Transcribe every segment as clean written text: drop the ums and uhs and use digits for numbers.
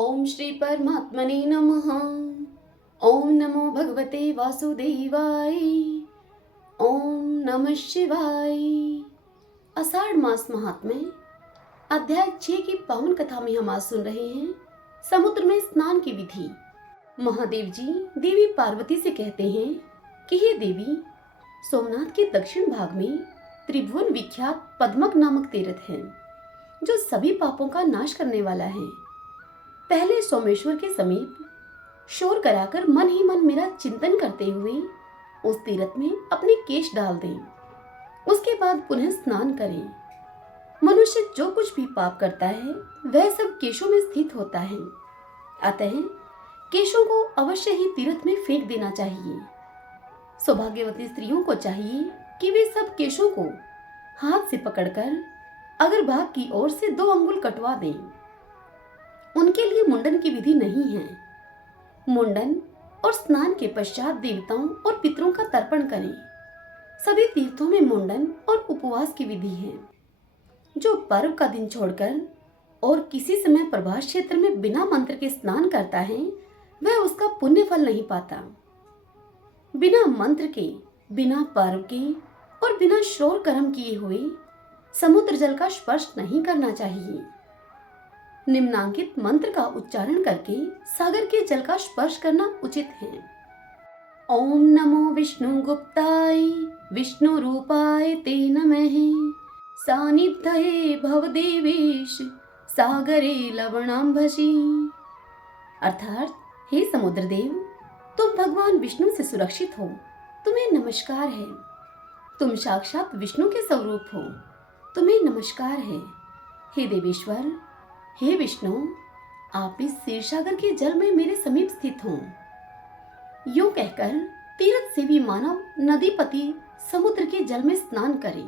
ओम श्री परमात्मने नमः। ओम नमो भगवते वासुदेवाय। ओम नमः शिवाय। आषाढ़ मास महात्म्य अध्याय 6 की पावन कथा में हम आज सुन रहे हैं समुद्र में स्नान की विधि। महादेव जी देवी पार्वती से कहते हैं कि हे देवी, सोमनाथ के दक्षिण भाग में त्रिभुवन विख्यात पद्मक नामक तीर्थ है जो सभी पापों का नाश करने वाला है। पहले सोमेश्वर के समीप शोर कराकर मन ही मन मेरा चिंतन करते हुए उस तीर्थ में अपने केश डाल दें। उसके बाद पुनः स्नान करें। मनुष्य जो कुछ भी पाप करता है वह सब केशों में स्थित होता है। अतः केशों को अवश्य ही तीर्थ में फेंक देना चाहिए। सौभाग्यवती स्त्रियों को चाहिए कि वे सब केशों को हाथ से पकड़कर अग्रभाग की ओर से 2 अंगुल कटवा दें। उनके लिए मुंडन की विधि नहीं है। मुंडन और स्नान के पश्चात देवताओं और पितरों का तर्पण करें। सभी तीर्थों में मुंडन और उपवास की विधि है। जो पर्व का दिन छोड़कर और किसी समय प्रभास क्षेत्र में बिना मंत्र के स्नान करता है वह उसका पुण्य फल नहीं पाता। बिना मंत्र के, बिना पर्व के और बिना शोर कर्म किए हुए समुद्र जल का स्पर्श नहीं करना चाहिए। निम्नांकित मंत्र का उच्चारण करके सागर के जल का स्पर्श करना उचित है। ओम नमो विष्णु गुप्ताय विष्णु रूपाय ते नमः। सानिध्यये भवदेवेश सागरे लवणांभसी। अर्थात हे समुद्र देव, तुम भगवान विष्णु से सुरक्षित हो, तुम्हें नमस्कार है। तुम साक्षात विष्णु के स्वरूप हो, तुम्हें नमस्कार है। हे देवेश्वर, हे विष्णु, आप इस क्षीरसागर के जल में मेरे समीप स्थित हों। यूं कहकर तीर्थ से भी मानव नदीपति समुद्र के जल में स्नान करे।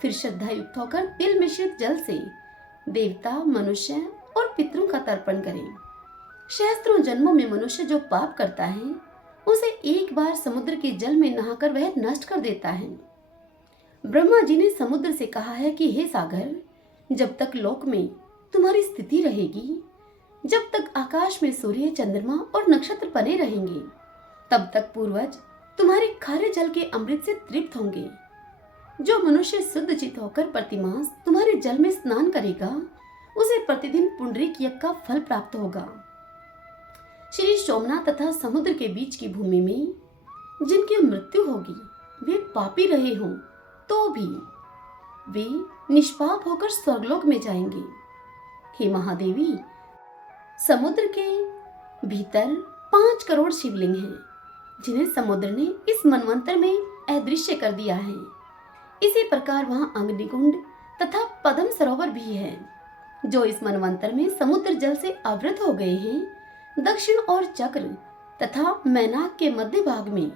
फिर श्रद्धा युक्त होकर तिल मिश्रित जल से देवता, मनुष्य और पितरों का तर्पण करे। सहस्त्रों जन्मों में मनुष्य जो पाप करता है उसे एक बार समुद्र के जल में नहाकर वह नष्ट कर देता है। ब्रह्मा जी ने समुद्र से कहा है कि हे सागर, जब तक लोक में तुम्हारी स्थिति रहेगी, जब तक आकाश में सूर्य, चंद्रमा और नक्षत्र बने रहेंगे, तब तक पूर्वज तुम्हारे खारे जल के अमृत से तृप्त होंगे। जो मनुष्य शुद्ध चित होकर प्रतिमास तुम्हारे जल में स्नान करेगा उसे प्रतिदिन पुंडरीक यज्ञ का फल प्राप्त होगा। श्री सोमनाथ तथा समुद्र के बीच की भूमि में जिनकी मृत्यु होगी वे पापी रहे हों तो भी वे निष्पाप होकर स्वर्गलोक में जाएंगे। हे महादेवी, समुद्र के भीतर 5 करोड़ शिवलिंग हैं जिन्हें समुद्र ने इस मनवंतर में अदृश्य कर दिया है। इसी प्रकार वहां अग्निकुंड तथा पद्म सरोवर भी है जो इस मनवंतर में समुद्र जल से आवृत हो गए हैं। दक्षिण और चक्र तथा मैनाक के मध्य भाग में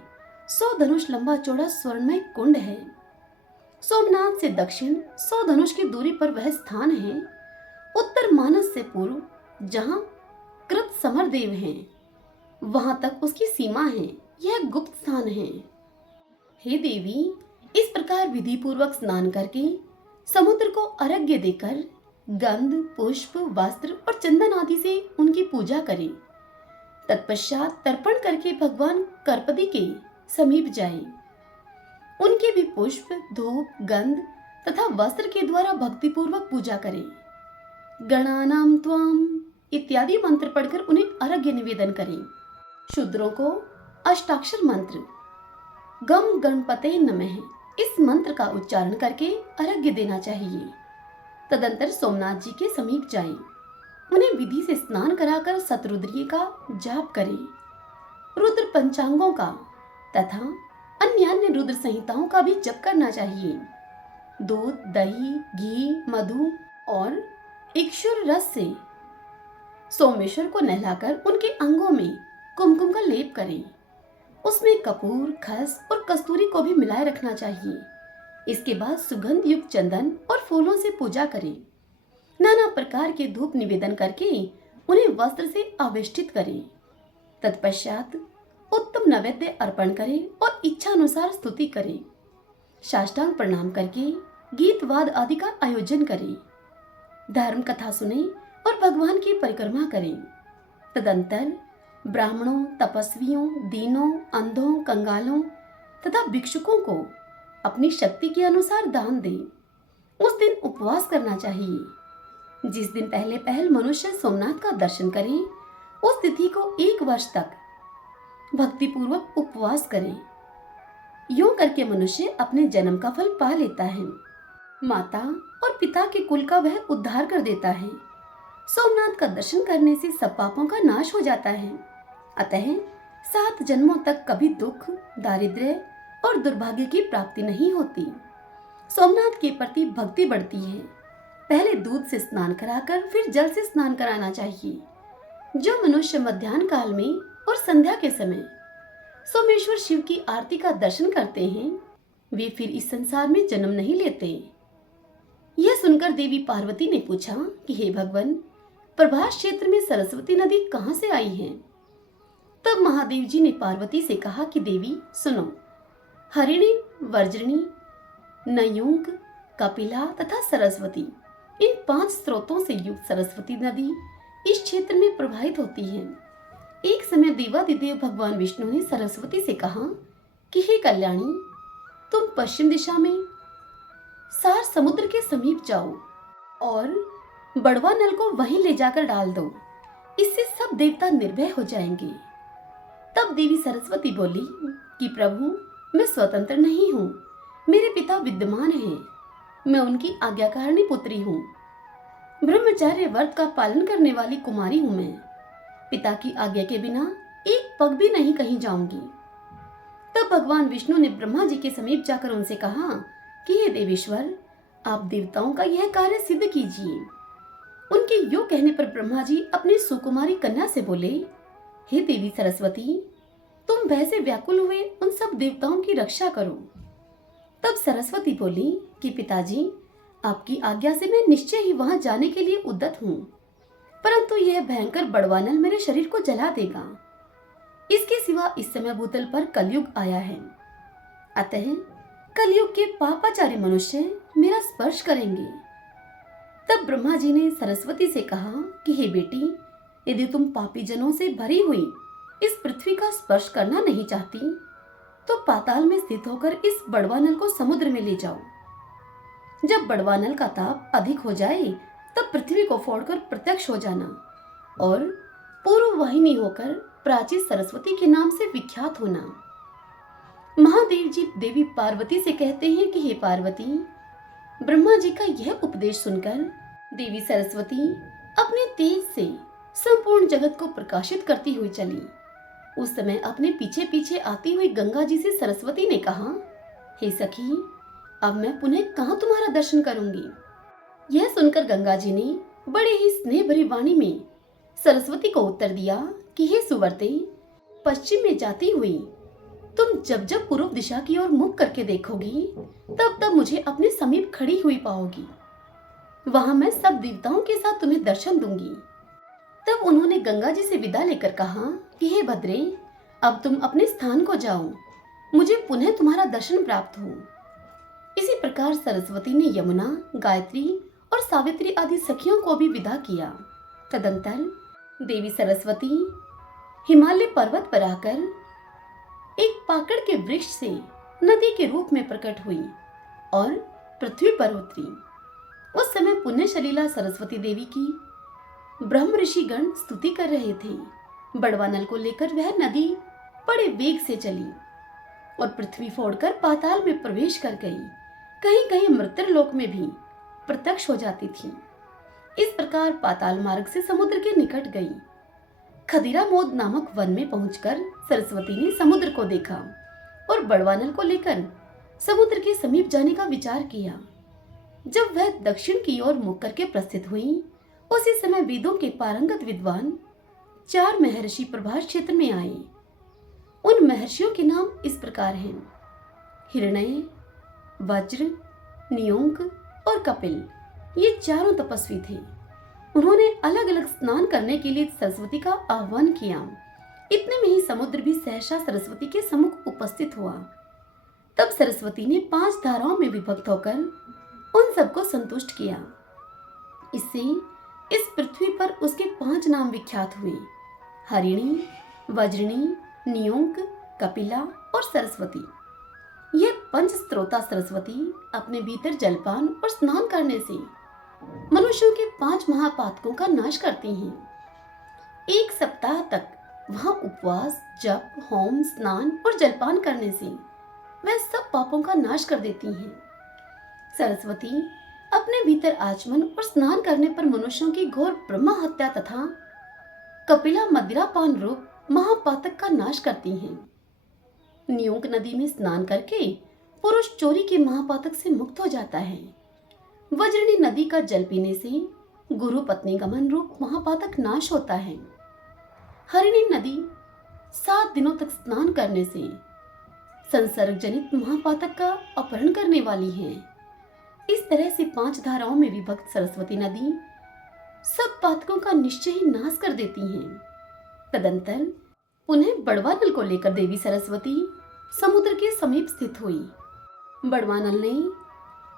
100 धनुष लंबा चौड़ा स्वर्णमय कुंड है। सोमनाथ से दक्षिण 100 धनुष की दूरी पर वह स्थान है। उत्तर मानस से पूर्व जहां कृत समरदेव हैं, वहां तक उसकी सीमा है। यह गुप्त स्थान है। हे देवी, इस प्रकार विधि पूर्वक स्नान करके समुद्र को अर्घ्य देकर गंध, पुष्प, वस्त्र और चंदन आदि से उनकी पूजा करें। तत्पश्चात तर्पण करके भगवान कर्पदी के समीप जाएं। उनके भी पुष्प, धूप, गंध तथा वस्त्र के द्वारा भक्तिपूर्वक पूजा करें। गणानाम त्वाम इत्यादि मंत्र पढ़कर उन्हें अर्घ्य निवेदन करें। शूद्रों को अष्टाक्षर मंत्र गम गणपते नमः इस मंत्र का उच्चारण करके अर्घ्य देना चाहिए। तदंतर सोमनाथ जी के समीप जाएं। उन्हें विधि से स्नान कराकर शतरुद्री का जाप करें। रुद्र पंचांगों का तथा अन्य रुद्र संहिताओं का भी जप करना चाहिए। दूध, दही, घी, मधु और इक्षुर रस से सोमेश्वर को नहलाकर उनके अंगों में कुमकुम का लेप करें। उसमें कपूर, खस और कस्तूरी को भी मिलाए रखना चाहिए। इसके बाद सुगंध युक्त चंदन और फूलों से पूजा करें। नाना प्रकार के धूप निवेदन करके उन्हें वस्त्र से आवेष्टित करें। तत्पश्चात उत्तम नैवेद्य अर्पण करें और इच्छा अनुसार स्तुति करें। साष्टांग प्रणाम करके गीत वाद आदि का आयोजन करें। धर्म कथा सुने और भगवान की परिक्रमा करें। तदंतर ब्राह्मणों, तपस्वियों, दीनों, अंधों, कंगालों तथा भिक्षुकों को अपनी शक्ति के अनुसार दान दें। उस दिन उपवास करना चाहिए। जिस दिन पहले पहल मनुष्य सोमनाथ का दर्शन करें, उस तिथि को 1 वर्ष तक भक्तिपूर्वक उपवास करें। यूं करके मनुष्य अपने जन्म का फल पा लेता है। माता और पिता के कुल का वह उद्धार कर देता है। सोमनाथ का दर्शन करने से सब पापों का नाश हो जाता है। अतः 7 जन्मों तक कभी दुख, दारिद्र्य और दुर्भाग्य की प्राप्ति नहीं होती। सोमनाथ के प्रति भक्ति बढ़ती है। पहले दूध से स्नान कराकर फिर जल से स्नान कराना चाहिए। जो मनुष्य मध्याह्न काल में और संध्या के समय सोमेश्वर शिव की आरती का दर्शन करते हैं, वे फिर इस संसार में जन्म नहीं लेते। यह सुनकर देवी पार्वती ने पूछा कि हे भगवान, प्रभास क्षेत्र में सरस्वती नदी कहां से आई है? तब महादेव जी ने पार्वती से कहा कि देवी सुनो, हरिणी, वज्रिणी, नयूंग, कपिला तथा सरस्वती, इन 5 स्रोतों से युक्त सरस्वती नदी इस क्षेत्र में प्रवाहित होती है। एक समय देवादिदेव भगवान विष्णु ने सरस्वती से कहा कि हे कल्याणी, तुम पश्चिम दिशा में सार समुद्र के समीप जाओ और बड़वा नल को वहीं ले जाकर डाल दो। इससे सब देवता निर्भय हो जाएंगे। तब देवी सरस्वती बोली कि प्रभु, मैं स्वतंत्र नहीं हूँ। मेरे पिता विद्यमान हैं। मैं उनकी आज्ञाकारिणी पुत्री हूँ। ब्रह्मचार्य व्रत का पालन करने वाली कुमारी हूँ मैं। पिता की आज्ञा के बिना एक पग भी नहीं कहीं जाऊंगी। तब भगवान विष्णु ने ब्रह्मा जी के समीप जाकर उनसे कहा कि हे देवेश्वर, आप देवताओं का यह कार्य सिद्ध कीजिए। उनके यो कहने पर ब्रह्मा जी अपनी सुकुमारी कन्या से बोले, हे देवी सरस्वती, तुम भय से व्याकुल हुए उन सब देवताओं की रक्षा करो। तब सरस्वती बोली कि पिताजी, आपकी आज्ञा से मैं निश्चय ही वहां जाने के लिए उद्यत हूँ, परंतु यह भयंकर बड़वानल मेरे शरीर को जला देगा। इसके सिवा इस समय भूतल पर कलयुग आया है। अतः कलयुग के पापाचारी मनुष्य मेरा स्पर्श करेंगे। तब ब्रह्मा जी ने सरस्वती से कहा कि हे बेटी, यदि तुम पापी जनों से भरी हुई इस पृथ्वी का स्पर्श करना नहीं चाहती, तो पाताल में स्थित होकर इस बड़वानल को समुद्र में ले जाओ। जब बड़वानल का ताप अधिक हो जाए, तब पृथ्वी को फोड़कर प्रत्यक्ष हो जाना और पूर्व वाहिनी होकर प्राची सरस्वती के नाम से विख्यात होना। महादेव जी देवी पार्वती से कहते हैं कि हे पार्वती, ब्रह्मा जी का यह उपदेश सुनकर देवी सरस्वती अपने तेज से संपूर्ण जगत को प्रकाशित करती हुई चली। उस समय अपने पीछे पीछे आती हुई गंगा जी से सरस्वती ने कहा, हे सखी, अब मैं पुनः कहाँ तुम्हारा दर्शन करूंगी? यह सुनकर गंगा जी ने बड़े ही स्नेह भरी वाणी में सरस्वती को उत्तर दिया कि हे सुवर्ते, पश्चिम में जाती हुई तुम जब जब पूर्व दिशा की ओर मुख करके देखोगी, तब तब मुझे अपने समीप खड़ी हुई पाओगी। वहां मैं सब देवताओं के साथ तुम्हें दर्शन दूंगी। तब उन्होंने गंगा जी से विदा लेकर कहा कि हे भद्रे, अब तुम अपने स्थान को जाओ, मुझे पुनः तुम्हारा दर्शन प्राप्त हो। इसी प्रकार सरस्वती ने यमुना, गायत्री और सावित्री आदि सखियों को भी विदा किया। तदंतर देवी सरस्वती हिमालय पर्वत पर आकर एक पाकड़ के वृक्ष से नदी के रूप में प्रकट हुई और पृथ्वी पर उतरी। उस समय पुण्य शलीला सरस्वती देवी की ब्रह्म ऋषि गण स्तुति कर रहे थे। बड़वानल को लेकर वह नदी बड़े वेग से चली और पृथ्वी फोड़कर पाताल में प्रवेश कर गई। कहीं कहीं मृत्युलोक में भी प्रत्यक्ष हो जाती थी। इस प्रकार पाताल मार्ग से समुद्र के निकट गई। खदिरा मोद नामक वन में पहुंचकर सरस्वती ने समुद्र को देखा और बड़वानल को लेकर समुद्र के समीप जाने का विचार किया। जब वह दक्षिण की ओर मुख करके प्रस्थित हुई, उसी समय वेदों के पारंगत विद्वान 4 महर्षि प्रभास क्षेत्र में आए। उन महर्षियों के नाम इस प्रकार हैं: हिरण्य, वज्र, नियोंक और कपिल। ये चारों तपस्वी थे। उन्होंने अलग अलग स्नान करने के लिए सरस्वती का आह्वान किया। इतने में ही समुद्र भी सहसा सरस्वती के सम्मुख उपस्थित हुआ। तब सरस्वती ने 5 धाराओं में विभक्त होकर उन सबको संतुष्ट किया। इससे इस पृथ्वी पर उसके 5 नाम विख्यात हुए: हरिणी, वज्रिणी, नियुंक, कपिला और सरस्वती। यह पंच स्त्रोता सरस्वती अपने भीतर जलपान और स्नान करने से मनुष्यों के 5 महापातकों का नाश करती हैं। 1 सप्ताह तक वहां उपवास, जप, होम, स्नान और जलपान करने से वह सब पापों का नाश कर देती हैं। सरस्वती अपने भीतर आचमन और स्नान करने पर मनुष्यों की घोर ब्रह्म हत्या तथा कपिला मदिरापान रूप महापातक का नाश करती हैं। नियुंक नदी में स्नान करके पुरुष चोरी के महापातक से मुक्त हो जाता है। वज्रणी नदी का जल पीने से गुरु पत्नी गमन रूप महापातक नाश होता है। हरिणी नदी 7 दिनों तक स्नान करने से संसर्ग जनित महापातक का अपहरण करने वाली है। इस तरह से 5 धाराओं में विभक्त सरस्वती नदी सब पातकों का निश्चय ही नाश कर देती हैं। तदंतर पुनः बड़वानल को लेकर देवी सरस्वती समुद्र के समीप स्थित हुई। बड़वानल ने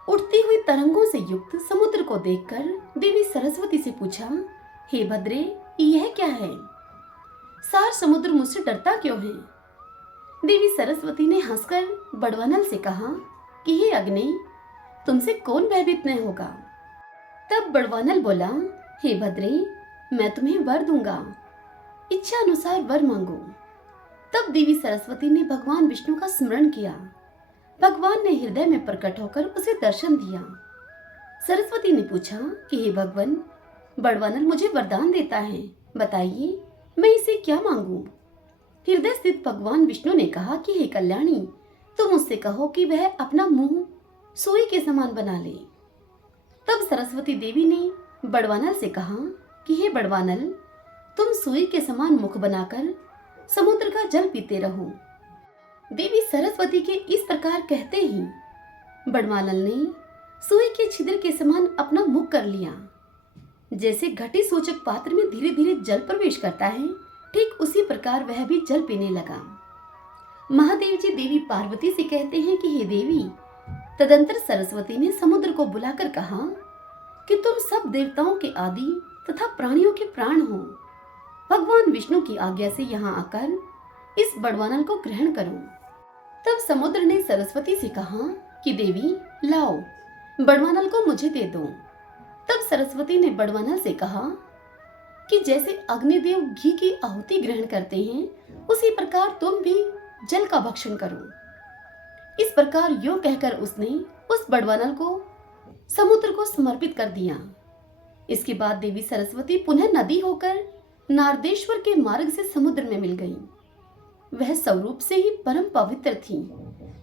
उठती हुई तरंगों से युक्त समुद्र को देखकर देवी सरस्वती से पूछा, हे भद्रे, यह क्या है? सार समुद्र मुझसे डरता क्यों है? देवी सरस्वती ने हंसकर बड़वानल से कहा कि हे अग्नि, तुमसे कौन भयभीत नहीं होगा? तब बड़वानल बोला, हे भद्रे, मैं तुम्हें वर दूंगा, इच्छा अनुसार वर मांगो। तब देवी सरस्वती ने भगवान विष्णु का स्मरण किया। भगवान ने हृदय में प्रकट होकर उसे दर्शन दिया। सरस्वती ने पूछा कि हे भगवान, बड़वानल मुझे वरदान देता है, बताइए मैं इसे क्या मांगू? हृदय स्थित भगवान विष्णु ने कहा कि हे कल्याणी, तुम मुझसे कहो कि वह अपना मुंह सुई के समान बना ले। तब सरस्वती देवी ने बड़वानल से कहा कि हे बड़वानल, तुम सुई के समान मुख बनाकर समुद्र का जल पीते रहो। देवी सरस्वती के इस प्रकार कहते ही बड़वानल ने सुई के छिद्र के समान अपना मुख कर लिया। जैसे घटी सूचक पात्र में धीरे धीरे जल प्रवेश करता है, ठीक उसी प्रकार वह भी जल पीने लगा। महादेव जी देवी पार्वती से कहते हैं कि हे देवी, तदंतर सरस्वती ने समुद्र को बुलाकर कहा कि तुम सब देवताओं के आदि तथा प्राणियों के प्राण हो। भगवान विष्णु की आज्ञा से यहाँ आकर इस बड़वानल को ग्रहण करो। तब समुद्र ने सरस्वती से कहा कि देवी, लाओ, बड़वानल को मुझे दे दो। तब सरस्वती ने बड़वानल से कहा कि जैसे अग्निदेव घी की आहुति ग्रहण करते हैं, उसी प्रकार तुम भी जल का भक्षण करो। इस प्रकार यूं कहकर उसने उस बड़वानल को समुद्र को समर्पित कर दिया। इसके बाद देवी सरस्वती पुनः नदी होकर नारदेश्वर के मार्ग से समुद्र में मिल गई। वह स्वरूप से ही परम पवित्र थी।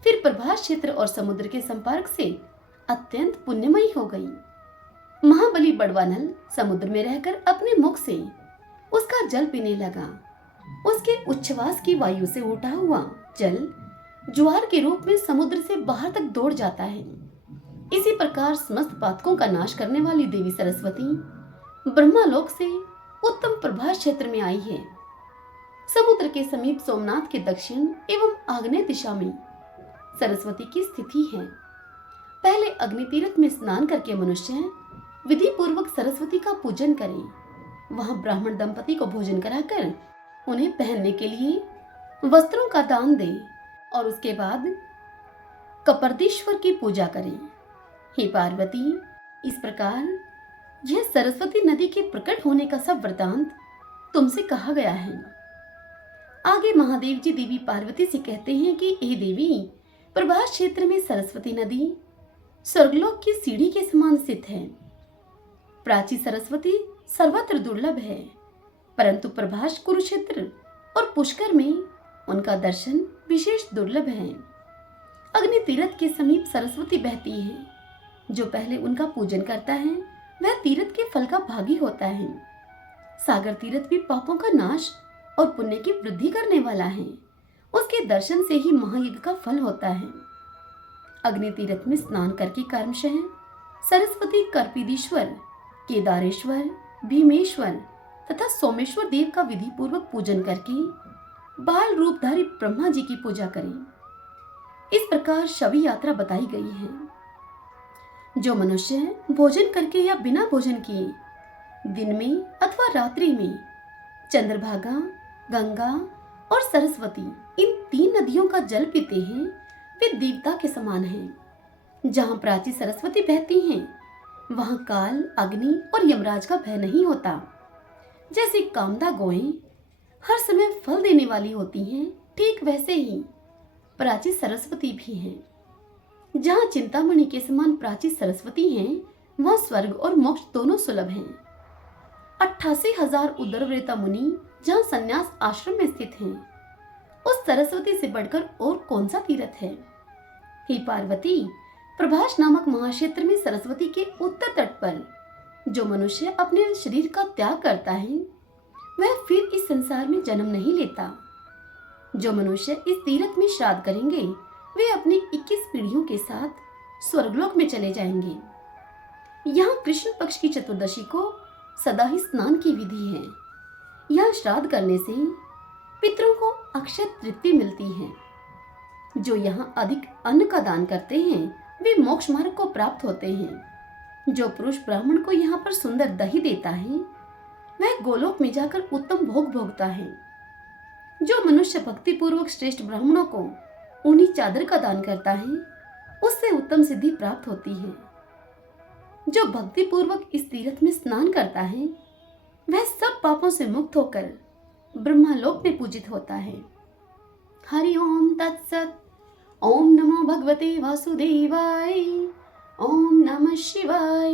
फिर प्रभास क्षेत्र और समुद्र के संपर्क से अत्यंत पुण्यमयी हो गई। महाबली बड़वानल समुद्र में रहकर अपने मुख से उसका जल पीने लगा। उसके उच्छ्वास की वायु से उठा हुआ जल ज्वार के रूप में समुद्र से बाहर तक दौड़ जाता है। इसी प्रकार समस्त पातकों का नाश करने वाली देवी सरस्वती ब्रह्मालोक से उत्तम प्रभास क्षेत्र में आई है। समुद्र के समीप सोमनाथ के दक्षिण एवं आग्नेय दिशा में सरस्वती की स्थिति है। पहले अग्नि तीर्थ में स्नान करके मनुष्य विधि पूर्वक सरस्वती का पूजन करें। वहां ब्राह्मण दंपति को भोजन कराकर उन्हें पहनने के लिए वस्त्रों का दान दें और उसके बाद कपर्दीश्वर की पूजा करें। हे पार्वती, इस प्रकार यह सरस्वती नदी के प्रकट होने का सब वृतांत तुमसे कहा गया है। आगे महादेव जी देवी पार्वती से कहते हैं कि हे देवी, प्रभास क्षेत्र में सरस्वती नदी स्वर्गलोक की सीढ़ी के समान स्थित है। प्राची सरस्वती सर्वत्र दुर्लभ है, परंतु प्रभास, कुरुक्षेत्र और पुष्कर में उनका दर्शन विशेष दुर्लभ है। अग्नि तीर्थ के समीप सरस्वती बहती है। जो पहले उनका पूजन करता है वह तीर्थ के फल का भागी होता है। सागर तीर्थ भी पापों का नाश और पुण्य की वृद्धि करने वाला है। उसके दर्शन से ही महायज्ञ का फल होता है। अग्नि तीर्थ में स्नान करके कर्मशः सरस्वती, कर्पीदीश्वर, केदारेश्वर, भीमेश्वर तथा सोमेश्वर देव का विधि पूर्वक पूजन करके बाल रूपधारी ब्रह्मा जी की पूजा करें। इस प्रकार शवी यात्रा बताई गई है। जो मनुष्य भोजन करके या बिना भोजन किए दिन में अथवा रात्रि में चंद्रभागा, गंगा और सरस्वती इन 3 नदियों का जल पीते हैं वे देवता के समान हैं। जहाँ प्राची सरस्वती बहती हैं वहाँ काल, अग्नि और यमराज का भय नहीं होता। जैसे कामदा गौएं हर समय फल देने वाली होती हैं, ठीक वैसे ही प्राची सरस्वती भी हैं। जहाँ चिंतामणि के समान प्राची सरस्वती हैं वहाँ स्वर्ग और मोक्ष दोनों सुलभ हैं। 88,000 उदरव्रेता मुनि जहाँ संन्यास आश्रम में स्थित हैं, उस सरस्वती से बढ़कर और कौन सा तीर्थ है। हे पार्वती, प्रभास नामक महाक्षेत्र में सरस्वती के उत्तर तट पर जो मनुष्य अपने शरीर का त्याग करता है वह फिर इस संसार में जन्म नहीं लेता। जो मनुष्य इस तीर्थ में श्राद्ध करेंगे वे अपनी 21 पीढ़ियों के साथ स्वर्गलोक में चले जाएंगे। यहाँ कृष्ण पक्ष की चतुर्दशी को सदा ही स्नान की विधि है। यहाँ श्राद्ध करने से पितरों को अक्षय तृप्ति मिलती है। जो यहाँ अधिक अन्न का दान करते हैं वे मोक्ष मार्ग को प्राप्त होते हैं। जो पुरुष ब्राह्मण को यहाँ पर सुंदर दही देता है वह गोलोक में जाकर उत्तम भोग भोगता है। जो मनुष्य भक्ति पूर्वक श्रेष्ठ ब्राह्मणों को ऊनी चादर का दान करता है उससे उत्तम सिद्धि प्राप्त होती है। जो भक्ति पूर्वक इस तीर्थ में स्नान करता है वह सब पापों से मुक्त होकर ब्रह्मालोक में पूजित होता है। हरि ओम तत्सत। ओम नमो भगवते वासुदेवाय। ओम नमः शिवाय।